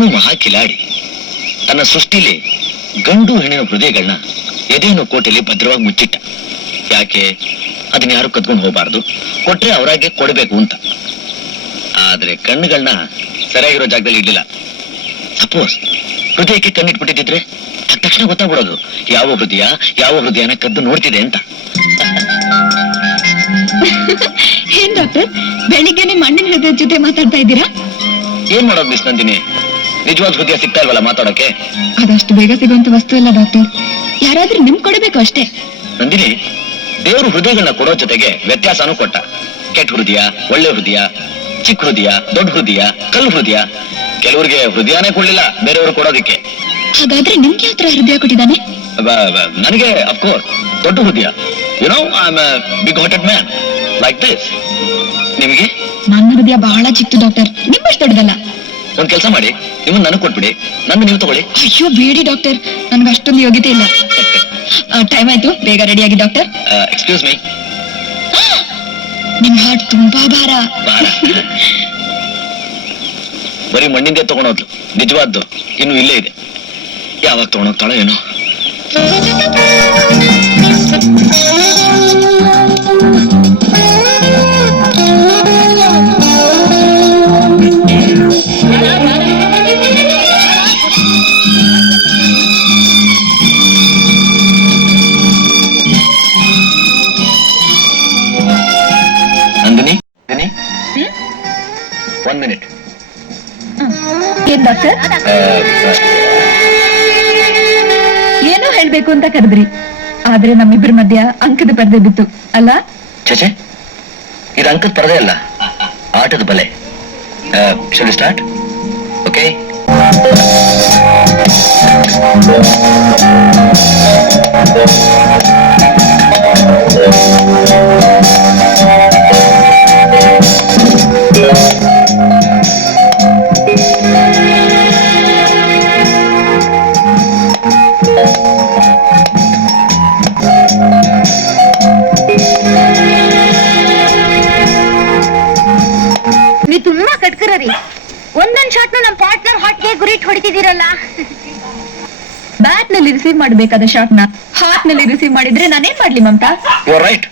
ಶಿವನು ಮಹಾ ಕಿಲಾಡಿ. ತನ್ನ ಸೃಷ್ಟಿಲಿ ಗಂಡು ಹೆಣ್ಣಿನ ಹೃದಯಗಳನ್ನ ಎದೆಯನ್ನು ಕೋಟೆಯಲ್ಲಿ ಭದ್ರವಾಗಿ ಮುಚ್ಚಿಟ್ಟ. ಯಾಕೆ? ಅದನ್ನ ಯಾರು ಕದ್ಕೊಂಡು ಹೋಗಬಾರ್ದು, ಕೊಟ್ರೆ ಅವರಾಗೆ ಕೊಡಬೇಕು ಅಂತ. ಆದ್ರೆ ಕಣ್ಣುಗಳನ್ನ ಸರಿಯಾಗಿರೋ ಜಾಗದಲ್ಲಿ ಇಡ್ಲಿಲ್ಲ. ಸಪೋಸ್ ಹೃದಯಕ್ಕೆ ಕಣ್ಣಿಟ್ಬಿಟ್ಟಿದ್ರೆ ತಕ್ಷಣ ಗೊತ್ತಾಗ್ಬಿಡೋದು ಯಾವ ಹೃದಯನ ಕದ್ದು ನೋಡ್ತಿದೆ ಅಂತ. ಏನ್ ಡಾಕ್ಟರ್, ಬೆಳಿಗ್ಗೆನೆ ಮಣ್ಣಿನ ಹೃದಯದ ಜೊತೆ ಮಾತಾಡ್ತಾ ಇದ್ದೀರಾ? ಏನ್ ಮಾಡೋದು ಮಿಸ್ ನಂದಿನಿ, ನಿಜವಾದ ಹೃದಯ ಸಿಗ್ತಾ ಇಲ್ವಲ್ಲ ಮಾತಾಡೋಕೆ. ಅದಷ್ಟು ಬೇಗ ಸಿಗುವಂತ ವಸ್ತು ಅಲ್ಲ ಡಾಕ್ಟರ್, ಯಾರಾದ್ರೂ ನಿಮ್ ಕೊಡಬೇಕು ಅಷ್ಟೇ. ನಂದಿನಿ, ದೇವರು ಹೃದಯಗಳನ್ನ ಕೊಡೋ ಜೊತೆಗೆ ವ್ಯತ್ಯಾಸನೂ ಕೊಟ್ಟ. ಕೆಟ್ಟ ಹೃದಯ, ಒಳ್ಳೆ ಹೃದಯ, ಚಿಕ್ಕ ಹೃದಯ, ದೊಡ್ಡ ಹೃದಯ, ಕಲ್ಲು ಹೃದಯ. ಕೆಲವರಿಗೆ ಹೃದಯನೇ ಕೊಡ್ಲಿಲ್ಲ ಬೇರೆಯವರು ಕೊಡೋದಿಕ್ಕೆ. ಹಾಗಾದ್ರೆ ನಿಮ್ಗೆ ಯಾವ ತರ ಹೃದಯ ಕೊಟ್ಟಿದ್ದಾನೆ? ನನಗೆ ಅಫ್ಕೋರ್ಸ್ ದೊಡ್ಡ ಹೃದಯ. You know, I am a big hearted man like this. ನಿಮಗೆ? ನನ್ನ ಹೃದಯ ಬಹಳ ಚಿಕ್ಕ ಡಾಕ್ಟರ್, ನಿಮ್ಮಷ್ಟು ದೊಡ್ಡದಲ್ಲ. ಒಂದ್ ಕೆಲಸ ಮಾಡಿ, ನಿಮ್ಮನ್ನ ನನಗೆ ಕೊಟ್ಬಿಡಿ, ನನ್ನ ನೀವು ತಗೊಳ್ಳಿ. ಅಯ್ಯೋ ಬೇಡಿ ಡಾಕ್ಟರ್, ನನ್ಗೆ ಅಷ್ಟೊಂದು ಯೋಗ್ಯತೆ ಇಲ್ಲ. ಟೈಮ್ ಆಯ್ತು, ಬೇಗ ರೆಡಿ ಆಗಿ ಡಾಕ್ಟರ್. Excuse me. ನಿಮ್ ಹಾರ್ಟ್ ತುಂಬಾ ಭಾರ. ಬರೀ ಮಣ್ಣಿಂದೇ ತಗೊಂಡೋದ್ಲು, ನಿಜವಾದ್ದು ಇನ್ನು ಇಲ್ಲೇ ಇದೆ. ಯಾವಾಗ ತಗೊಂಡೋಗ್ತಾಳೋ ಏನೋ. ನಂದಿನಿ, 1 minute. ಏನ್ ಡಾಕ್ಟರ್, ಏನೋ ಹೇಳ್ಬೇಕು ಅಂತ ಕರೆದ್ರಿ, ಆದ್ರೆ ನಮ್ಮಿಬ್ಬರ ಮಧ್ಯ ಅಂಕದ ಪರದೆ ಬಿತ್ತು ಅಲ್ಲ? ಚಚೆ, ಇದು ಅಂಕದ ಪರದೆ ಅಲ್ಲ, ಆಟದ ಬಲೆ. Shall we start? ಓಕೆ. ನೀವು ತುಂಬಾ ಕಟ್ಕರಿ. ಒಂದೊಂದ್ ಶಾಟ್ ನಮ್ ಪಾರ್ಟ್ನರ್ ಹಾಟ್ಗೆ ಗುರಿ ಹೊಡಿತಿದ್ದೀರಲ್ಲ. ಬ್ಯಾಟ್ ನಲ್ಲಿ ರಿಸೀವ್ ಮಾಡಬೇಕಾದ ಶಾಟ್ ನ ಹಾರ್ಟ್ ನಲ್ಲಿ ರಿಸೀವ್ ಮಾಡಿದ್ರೆ ನಾನೇನ್ ಮಾಡ್ಲಿ Mamata? You are right.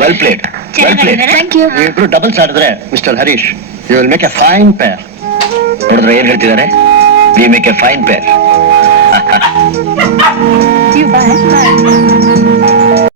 Well played, well played. Thank you. ಇಬ್ರು ಡಬಲ್ಸ್ ಆಡಿದ್ರೆ mister Harish, you will make a fine pair. ನೋಡಿದ್ರೆ ಏನ್ ಹೇಳ್ತಿದ್ದಾರೆ? We make a fine pair. You bye.